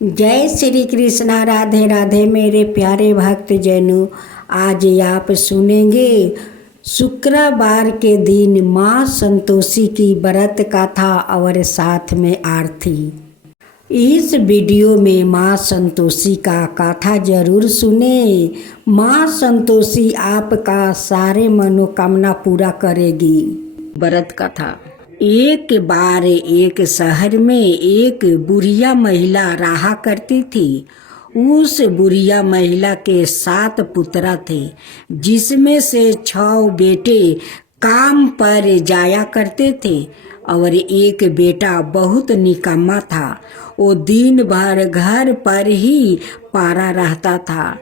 जय श्री कृष्णा। राधे राधे मेरे प्यारे भक्त जनों, आज आप सुनेंगे शुक्रवार के दिन माँ संतोषी की व्रत कथा और साथ में आरती। इस वीडियो में माँ संतोषी का कथा जरूर सुने। माँ संतोषी आपका सारे मनोकामना पूरा करेगी। व्रत कथा। एक बार एक शहर में एक बुढ़िया महिला रहा करती थी। उस बुढ़िया महिला के 7 पुत्र थे, जिसमें से 6 बेटे काम पर जाया करते थे और एक बेटा बहुत निकम्मा था। वो दिन भर घर पर ही पड़ा रहता था।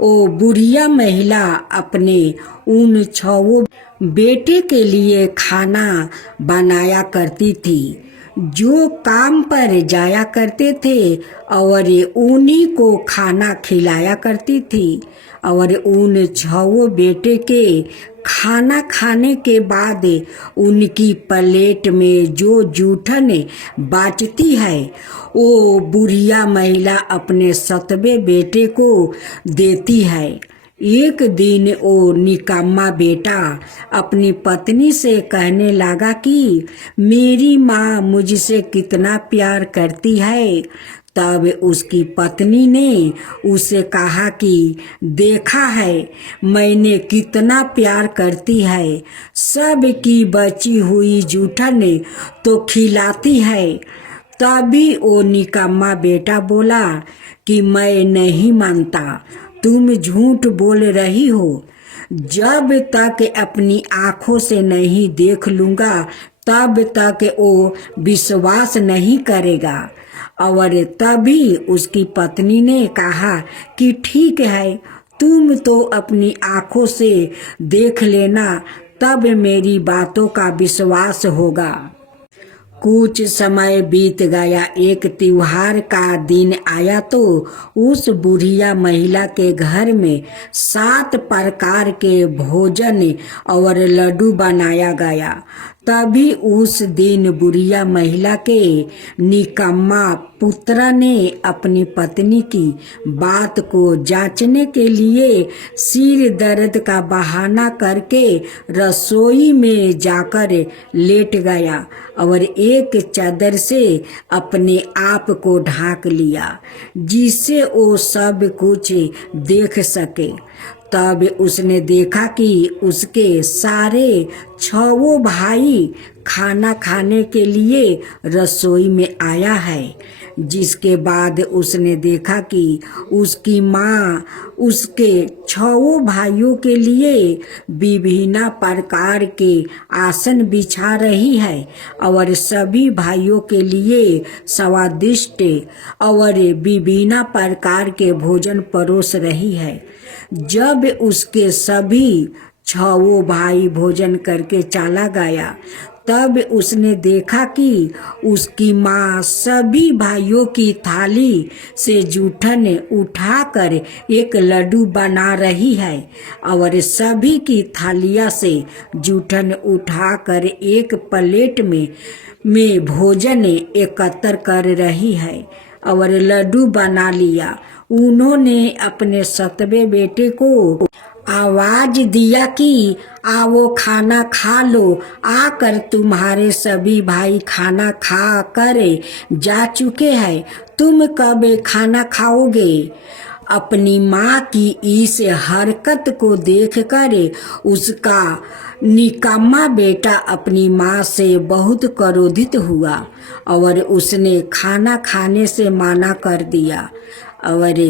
वो बुढ़िया महिला अपने उन 6 बेटे के लिए खाना बनाया करती थी, जो काम पर जाया करते थे, और उन्हीं को खाना खिलाया करती थी। और उन 6 बेटे के खाना खाने के बाद उनकी प्लेट में जो जूठन बचती है, वो बुढ़िया महिला अपने 7वें बेटे को देती है। एक दिन वो निकम्मा बेटा अपनी पत्नी से कहने लगा कि मेरी माँ मुझसे कितना प्यार करती है। तब उसकी पत्नी ने उसे कहा कि देखा है मैंने कितना प्यार करती है, सब की बची हुई जूठन तो खिलाती है। तभी वो निकम्मा बेटा बोला कि मैं नहीं मानता, तुम झूठ बोल रही हो। जब तक अपनी आँखों से नहीं देख लूँगा तब तक वो विश्वास नहीं करेगा। और तभी उसकी पत्नी ने कहा कि ठीक है, तुम तो अपनी आँखों से देख लेना, तब मेरी बातों का विश्वास होगा। कुछ समय बीत गया। एक त्योहार का दिन आया तो उस बुढ़िया महिला के घर में 7 प्रकार के भोजन और लड्डू बनाया गया। तभी उस दिन बुढ़िया महिला के निकम्मा पुत्र ने अपनी पत्नी की बात को जांचने के लिए सिर दर्द का बहाना करके रसोई में जाकर लेट गया और एक चादर से अपने आप को ढांक लिया, जिससे वो सब कुछ देख सके। तब उसने देखा कि उसके सारे 6 भाई खाना खाने के लिए रसोई में आया है। जिसके बाद उसने देखा कि उसकी माँ उसके 6 भाइयों के लिए विभिन्न प्रकार के आसन बिछा रही है और सभी भाइयों के लिए स्वादिष्ट और विभिन्न प्रकार के भोजन परोस रही है। जब उसके सभी 6 भाई भोजन करके चला गया, तब उसने देखा कि उसकी माँ सभी भाइयों की थाली से जूठन उठाकर एक लड्डू बना रही है और सभी की थालियाँ से जूठन उठाकर एक प्लेट में भोजन एकत्र कर रही है और लड्डू बना लिया। उन्होंने अपने 7वें बेटे को आवाज दिया कि आओ खाना खा लो, आकर तुम्हारे सभी भाई खाना खा कर जा चुके हैं, तुम कब खाना खाओगे। अपनी माँ की इस हरकत को देखकर उसका निकम्मा बेटा अपनी माँ से बहुत क्रोधित हुआ और उसने खाना खाने से मना कर दिया। और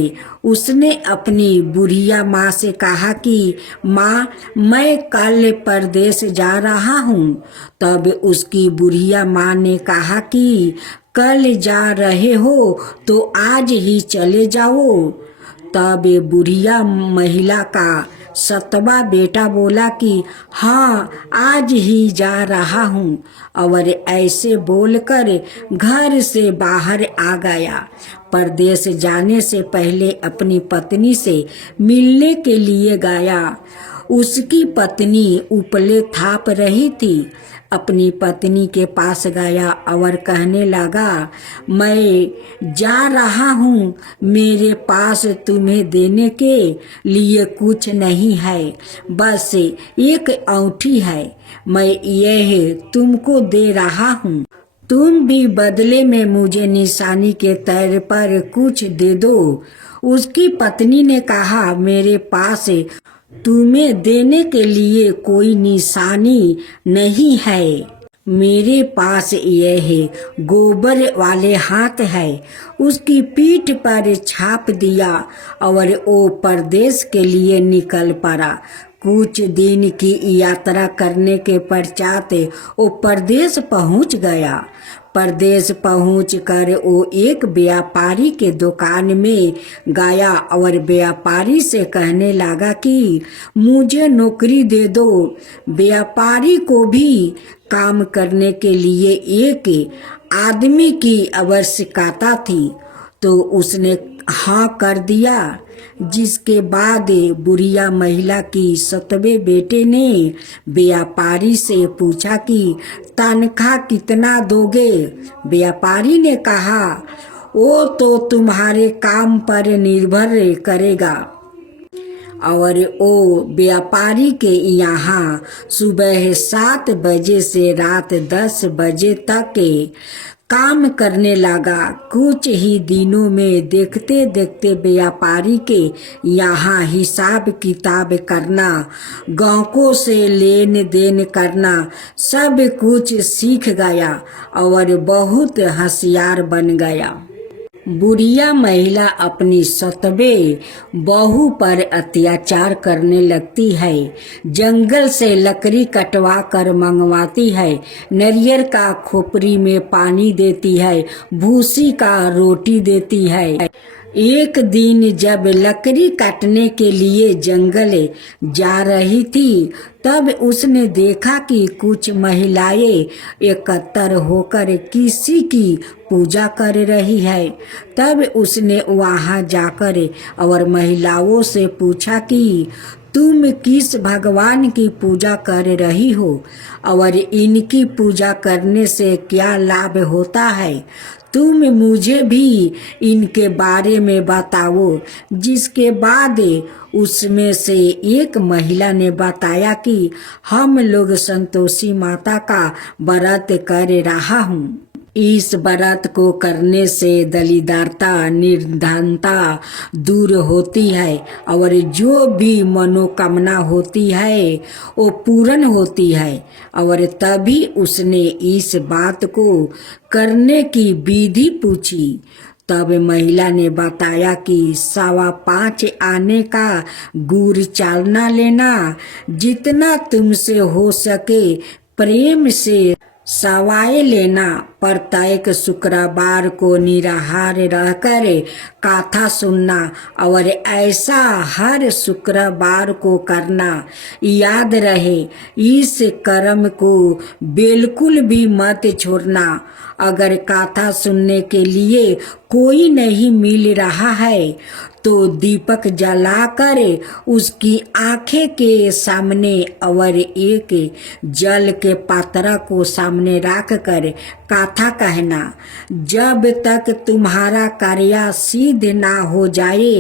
उसने अपनी बुढ़िया माँ से कहा कि माँ, मैं कल परदेश जा रहा हूँ। तब उसकी बुढ़िया माँ ने कहा कि कल जा रहे हो तो आज ही चले जाओ। तब बुढ़िया महिला का 7वां बेटा बोला कि हाँ, आज ही जा रहा हूँ, और ऐसे बोलकर घर से बाहर आ गया। परदेश जाने से पहले अपनी पत्नी से मिलने के लिए गया। उसकी पत्नी उपले थाप रही थी। अपनी पत्नी के पास गया और कहने लगा, मैं जा रहा हूँ, मेरे पास तुम्हें देने के लिए कुछ नहीं है, बस एक औंठी है, मैं यह तुमको दे रहा हूँ, तुम भी बदले में मुझे निशानी के तौर पर कुछ दे दो। उसकी पत्नी ने कहा, मेरे पास तुम्हें देने के लिए कोई निशानी नहीं है, मेरे पास यह गोबर वाले हाथ है। उसकी पीठ पर छाप दिया और वो परदेश के लिए निकल पड़ा। कुछ दिन की यात्रा करने के पश्चात वो परदेश पहुंच गया। परदेश पहुंच कर वो एक व्यापारी के दुकान में गया और व्यापारी से कहने लगा कि मुझे नौकरी दे दो। व्यापारी को भी काम करने के लिए एक आदमी की आवश्यकता थी, तो उसने हाँ कर दिया। जिसके बाद बुढ़िया महिला की 7वें बेटे ने व्यापारी से पूछा कि तनख्वाह कितना दोगे। व्यापारी ने कहा, वो तो तुम्हारे काम पर निर्भर करेगा। और वो व्यापारी के यहाँ सुबह 7 बजे से रात 10 बजे तक काम करने लगा। कुछ ही दिनों में देखते देखते व्यापारी के यहाँ हिसाब किताब करना, गांकों से लेन देन करना सब कुछ सीख गया और बहुत होशियार बन गया। बुढ़िया महिला अपनी 7वें बहू पर अत्याचार करने लगती है। जंगल से लकड़ी कटवा कर मंगवाती है, नारियल का खोपड़ी में पानी देती है, भूसी का रोटी देती है। एक दिन जब लकड़ी काटने के लिए जंगल जा रही थी, तब उसने देखा कि कुछ महिलाएं एकत्र होकर किसी की पूजा कर रही है। तब उसने वहां जाकर और महिलाओं से पूछा कि तुम किस भगवान की पूजा कर रही हो और इनकी पूजा करने से क्या लाभ होता है, तुम मुझे भी इनके बारे में बताओ। जिसके बाद उसमें से एक महिला ने बताया कि हम लोग संतोषी माता का व्रत कर रहा हूँ। इस व्रत को करने से दरिद्रता निर्धनता दूर होती है और जो भी मनोकामना होती है वो पूर्ण होती है। और तभी उसने इस बात को करने की विधि पूछी। तब महिला ने बताया कि 5.25 आने का गुड़ चालना लेना, जितना तुमसे हो सके प्रेम से सवाए लेना, प्रत्येक शुक्रवार को निराहार रहकर कथा सुनना और ऐसा हर शुक्रवार को करना। याद रहे, इस कर्म को बिल्कुल भी मत छोड़ना। अगर कथा सुनने के लिए कोई नहीं मिल रहा है तो दीपक जलाकर उसकी आंखें के सामने और एक जल के पात्र को सामने रख कर कथा कहना। जब तक तुम्हारा कार्य सिद्ध ना हो जाए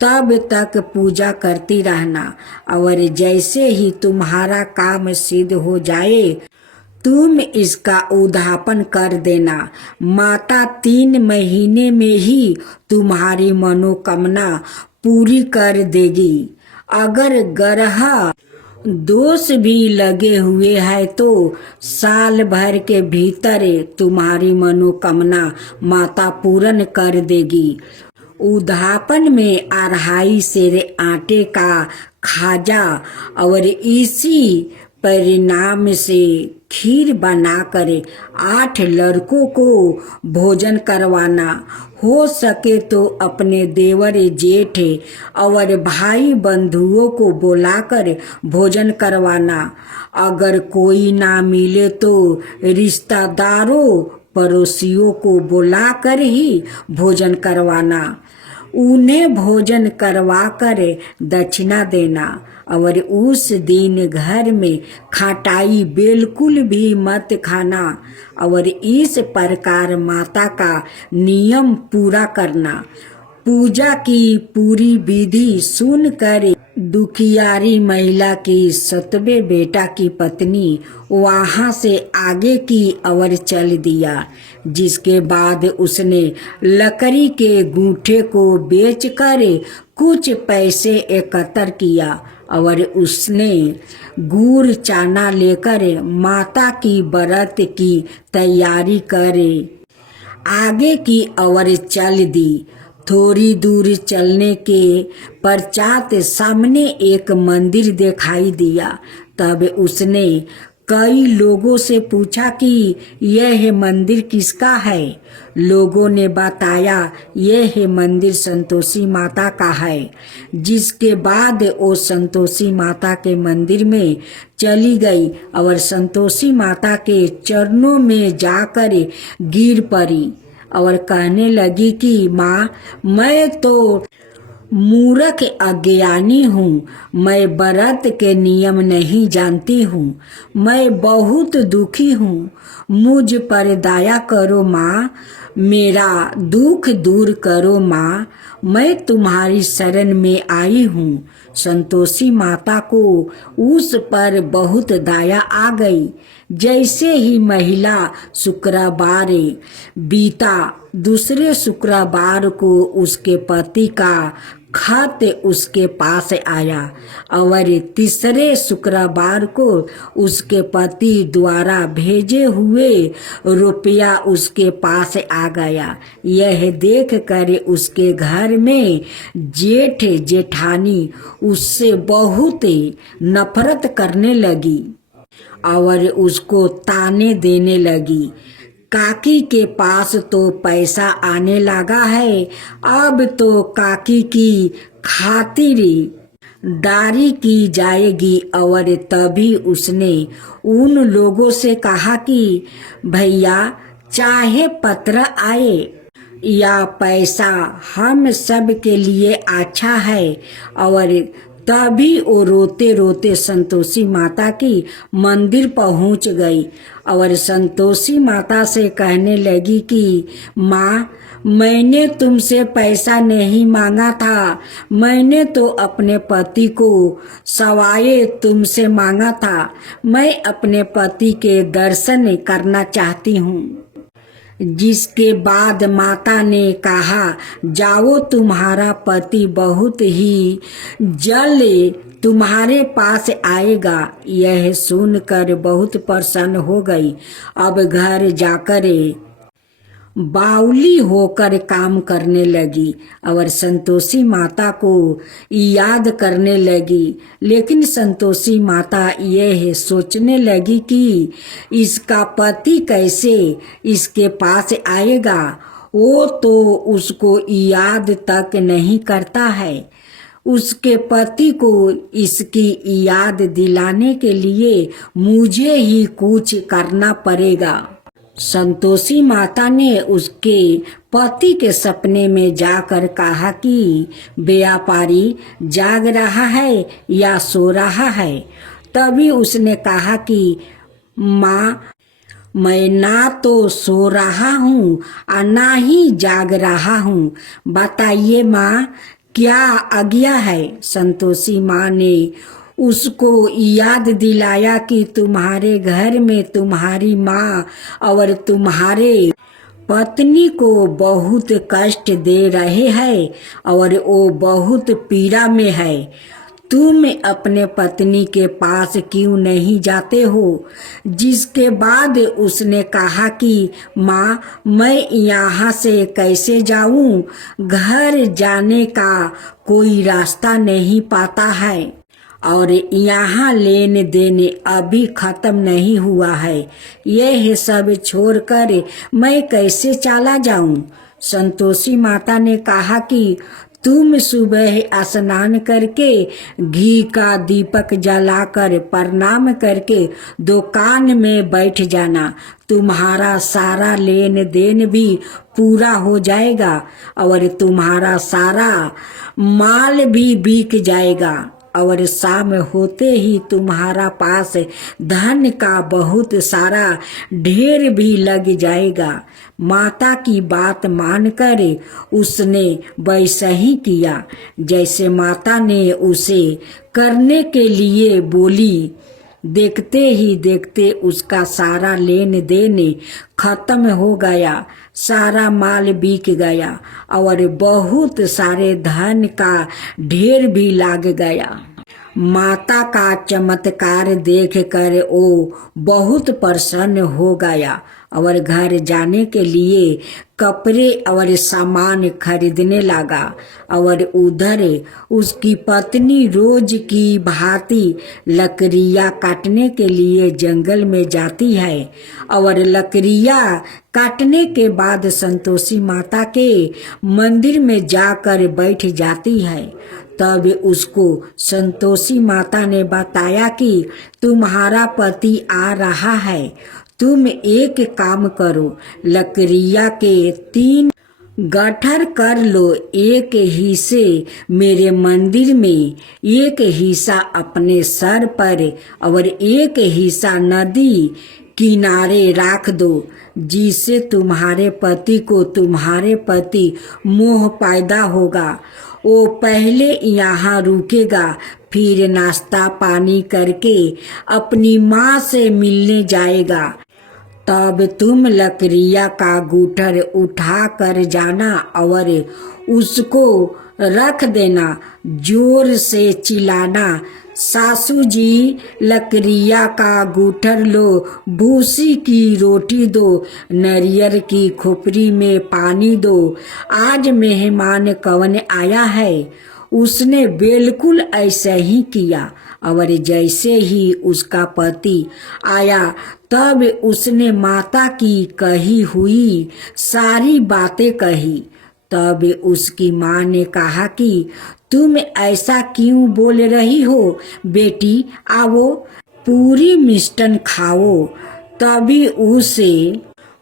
तब तक पूजा करती रहना और जैसे ही तुम्हारा काम सिद्ध हो जाए तुम इसका उद्यापन कर देना। माता 3 महीने में ही तुम्हारी मनोकामना पूरी कर देगी। अगर ग्रह दोष भी लगे हुए हैं तो साल भर के भीतर तुम्हारी मनोकामना माता पूर्ण कर देगी। उद्यापन में 2.5 सेर आटे का खाजा और इसी परिणाम से खीर बनाकर 8 लड़कों को भोजन करवाना। हो सके तो अपने देवर जेठ और भाई बंधुओं को बुलाकर भोजन करवाना। अगर कोई ना मिले तो रिश्तेदारों पड़ोसियों को बुलाकर ही भोजन करवाना। उन्हें भोजन करवाकर दक्षिणा देना और उस दिन घर में खटाई बिल्कुल भी मत खाना और इस प्रकार माता का नियम पूरा करना। पूजा की पूरी विधि सुनकर दुखियारी महिला की 7वें बेटा की पत्नी वहाँ से आगे की ओर चल दिया, जिसके बाद उसने लकड़ी के गूठे को बेचकर कुछ पैसे एकत्र किया और उसने गुड़ चाना लेकर माता की व्रत की तैयारी करे आगे की ओर चल दी। थोड़ी दूर चलने के पश्चात सामने एक मंदिर दिखाई दिया। तब उसने कई लोगों से पूछा कि यह मंदिर किसका है। लोगों ने बताया यह मंदिर संतोषी माता का है। जिसके बाद वो संतोषी माता के मंदिर में चली गई और संतोषी माता के चरणों में जाकर गिर पड़ी और कहने लगी कि माँ, मैं तो मूर्ख अज्ञानी हूँ, मैं व्रत के नियम नहीं जानती हूँ, मैं बहुत दुखी हूँ, मुझ पर दया करो माँ, मेरा दुख दूर करो माँ, मैं तुम्हारी शरण में आई हूँ। संतोषी माता को उस पर बहुत दया आ गई। जैसे ही महिला शुक्रवार बीता, दूसरे शुक्रवार को उसके पति का खत उसके पास आया और तीसरे शुक्रवार को उसके पति द्वारा भेजे हुए रुपया उसके पास आ गया। यह देख कर उसके घर में जेठ जेठानी उससे बहुत नफरत करने लगी और उसको ताने देने लगी। काकी के पास तो पैसा आने लगा है, अब तो काकी की खातिरदारी की जाएगी। और तभी उसने उन लोगों से कहा कि भैया, चाहे पत्र आए या पैसा, हम सब के लिए अच्छा है। और तभी वो रोते रोते संतोषी माता की मंदिर पहुंच गई और संतोषी माता से कहने लगी कि माँ, मैंने तुमसे पैसा नहीं मांगा था, मैंने तो अपने पति को सवाए तुमसे मांगा था। मैं अपने पति के दर्शन करना चाहती हूँ। जिसके बाद माता ने कहा, जाओ, तुम्हारा पति बहुत ही जल्द तुम्हारे पास आएगा। यह सुनकर बहुत प्रसन्न हो गई। अब घर जाकर बावली होकर काम करने लगी और संतोषी माता को याद करने लगी। लेकिन संतोषी माता यह सोचने लगी कि इसका पति कैसे इसके पास आएगा, वो तो उसको याद तक नहीं करता है। उसके पति को इसकी याद दिलाने के लिए मुझे ही कुछ करना पड़ेगा। संतोषी माता ने उसके पति के सपने में जाकर कहा कि व्यापारी जाग रहा है या सो रहा है। तभी उसने कहा कि माँ, मैं ना तो सो रहा हूँ और ना ही जाग रहा हूँ, बताइए माँ, क्या आज्ञा है। संतोषी माँ ने उसको याद दिलाया कि तुम्हारे घर में तुम्हारी माँ और तुम्हारे पत्नी को बहुत कष्ट दे रहे हैं और वो बहुत पीड़ा में है। तुम अपने पत्नी के पास क्यों नहीं जाते हो। जिसके बाद उसने कहा कि माँ, मैं यहाँ से कैसे जाऊँ, घर जाने का कोई रास्ता नहीं पाता है और यहाँ लेन देन अभी खत्म नहीं हुआ है। यह सब छोड़कर मैं कैसे चला जाऊँ। संतोषी माता ने कहा कि तुम सुबह स्नान करके घी का दीपक जलाकर प्रणाम करके दुकान में बैठ जाना, तुम्हारा सारा लेन देन भी पूरा हो जाएगा और तुम्हारा सारा माल भी बिक जाएगा। और शाम होते ही तुम्हारा पास धन का बहुत सारा ढेर भी लग जाएगा। माता की बात मानकर उसने वैसा ही किया जैसे माता ने उसे करने के लिए बोली। देखते ही देखते उसका सारा लेन देन खत्म हो गया, सारा माल बिक गया और बहुत सारे धन का ढेर भी लग गया। माता का चमत्कार देखकर वो बहुत प्रसन्न हो गया और घर जाने के लिए कपड़े और सामान खरीदने लगा। और उधर उसकी पत्नी रोज की भांति लकड़ियाँ काटने के लिए जंगल में जाती है और लकड़ियाँ काटने के बाद संतोषी माता के मंदिर में जाकर बैठ जाती है। तब उसको संतोषी माता ने बताया कि तुम्हारा पति आ रहा है, तुम एक काम करो, लकड़ियाँ के 3 गट्ठर कर लो, एक हिस्से मेरे मंदिर में, एक हिस्सा अपने सर पर और एक हिस्सा नदी किनारे रख दो, जिससे तुम्हारे पति को तुम्हारे प्रति मोह पैदा होगा। वो पहले यहाँ रुकेगा, फिर नाश्ता पानी करके अपनी माँ से मिलने जाएगा। तब तुम लकड़ियाँ का गूठर उठा कर जाना और उसको रख देना, जोर से चिल्लाना, सासू जी लकड़ियाँ का गूठर लो, भूसी की रोटी दो, नारियल की खोपड़ी में पानी दो, आज मेहमान कौन आया है। उसने बिल्कुल ऐसा ही किया और जैसे ही उसका पति आया तब उसने माता की कही हुई सारी बातें कही। तब उसकी माँ ने कहा कि तुम ऐसा क्यों बोल रही हो बेटी, आओ पूरी मिष्टन खाओ। तभी उसे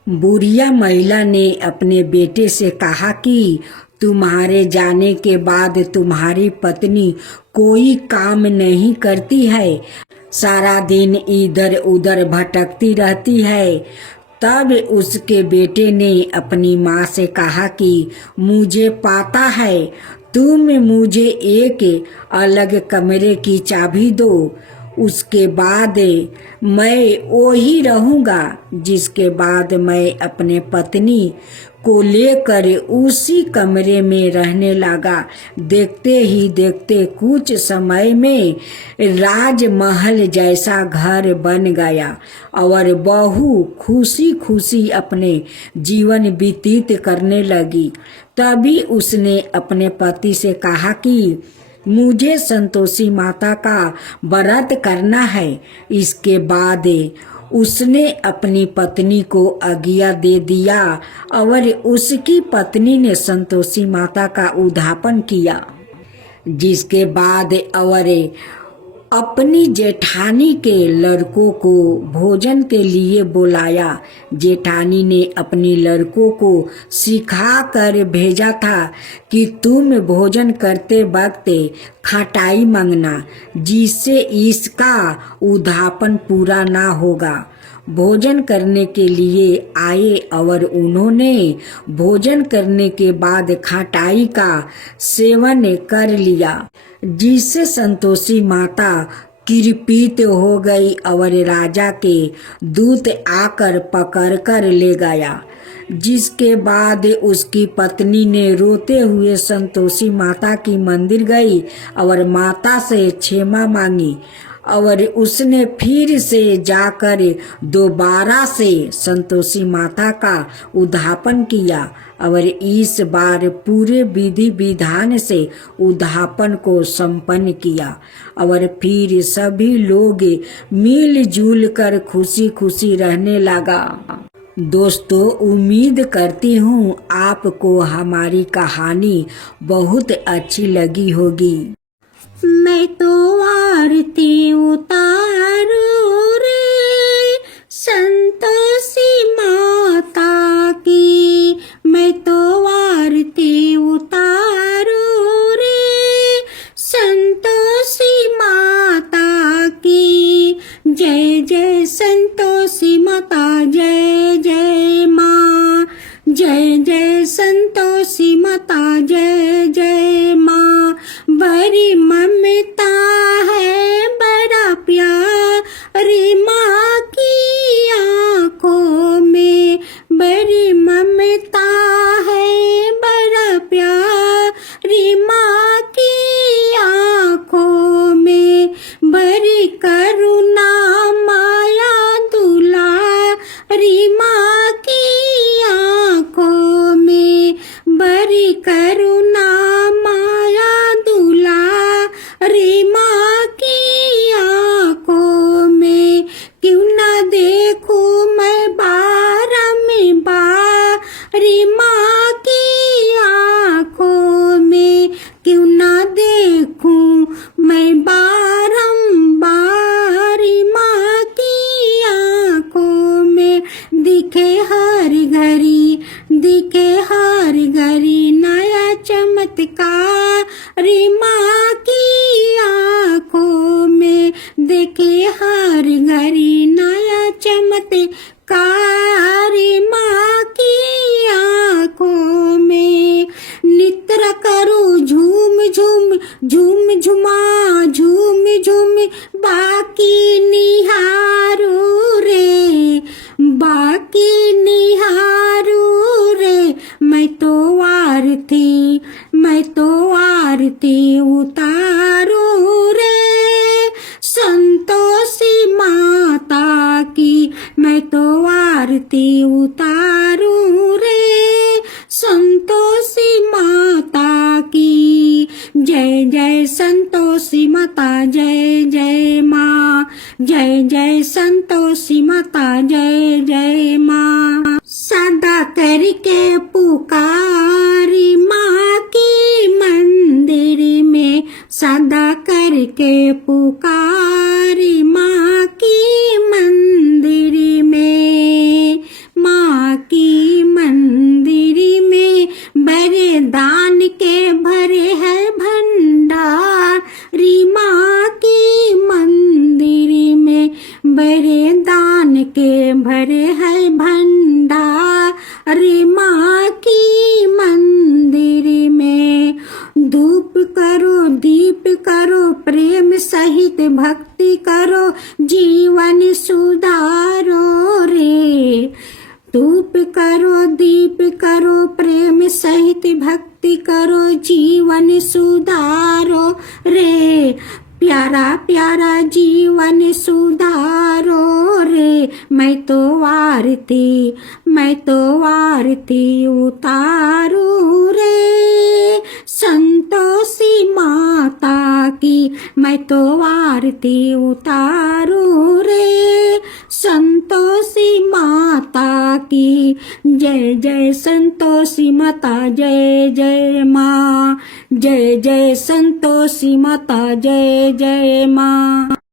बुढ़िया महिला ने अपने बेटे से कहा कि तुम्हारे जाने के बाद तुम्हारी पत्नी कोई काम नहीं करती है, सारा दिन इधर उधर भटकती रहती है। तब उसके बेटे ने अपनी माँ से कहा कि मुझे पता है, तुम मुझे एक अलग कमरे की चाबी दो, उसके बाद मैं वही रहूँगा। जिसके बाद मैं अपने पत्नी को लेकर उसी कमरे में रहने लगा। देखते ही देखते कुछ समय में राजमहल जैसा घर बन गया और बहू खुशी खुशी अपने जीवन व्यतीत करने लगी। तभी उसने अपने पति से कहा कि मुझे संतोषी माता का व्रत करना है। इसके बाद उसने अपनी पत्नी को आज्ञा दे दिया और उसकी पत्नी ने संतोषी माता का उद्यापन किया। जिसके बाद और अपनी जेठानी के लड़कों को भोजन के लिए बुलाया। जेठानी ने अपनी लड़कों को सिखा कर भेजा था कि तुम भोजन करते वक्त खटाई मांगना, जिससे इसका उद्यापन पूरा ना होगा। भोजन करने के लिए आए और उन्होंने भोजन करने के बाद खटाई का सेवन कर लिया, जिससे संतोषी माता कृपित हो गई और राजा के दूत आकर पकड़कर ले गया। जिसके बाद उसकी पत्नी ने रोते हुए संतोषी माता की मंदिर गई और माता से क्षमा मांगी और उसने फिर से जाकर दोबारा से संतोषी माता का उद्यापन किया और इस बार पूरे विधि विधान से उद्यापन को संपन्न किया और फिर सभी लोग मिलजुल कर खुशी खुशी रहने लगा। दोस्तों, उम्मीद करती हूँ आपको हमारी कहानी बहुत अच्छी लगी होगी। मैं तो आरती उतारू रे संतोषी माता की, मैं तो आरती उतारू रे संतोषी रीमा की आंखों में बड़ी करुणा माया दुला रीमा की आंखों में क्यों ना देखूं मैं बारंबार रीमा की आंखों में क्यों ना देखूं मैं बारंबार माँ की आंखों में दिखे हर घड़ी नया चमत्कार माँ की आंखों में देखे हर घड़ी नया चमत्कार माँ की आंखों में नित्र करो झूम झूम बाकी निहारो रे मैं तो आरती उतारो रे संतोषी माता की मैं तो आरती उतारूं रे संतोषी माता की जय जय संतोषी माता जय जय माँ जय जय संतोषी माता जय जय माँ सदा करके पुकारी माँ की मंदिर में सदा करके पुकारी माँ की मंदिर में माँ की मंदिर में बड़े दान के भरे है भंडार माँ की मंदिर में बड़े दान के भरे है भंडार माँ की मंदिर में धूप करो दीप करो प्रेम सहित भक्ति करो जीवन सुधारो रे धूप करो दीप करो प्रेम सहित भक्ति करो जीवन सुधारो रे प्यारा प्यारा जीवन सुधारो रे मैं तो आरती उतारू रे संतोषी माता की मैं तो आरती उतारू रे संतोषी माता की जय जय संतोषी माता जय जय माँ जय जय संतोषी माता जय जय माँ।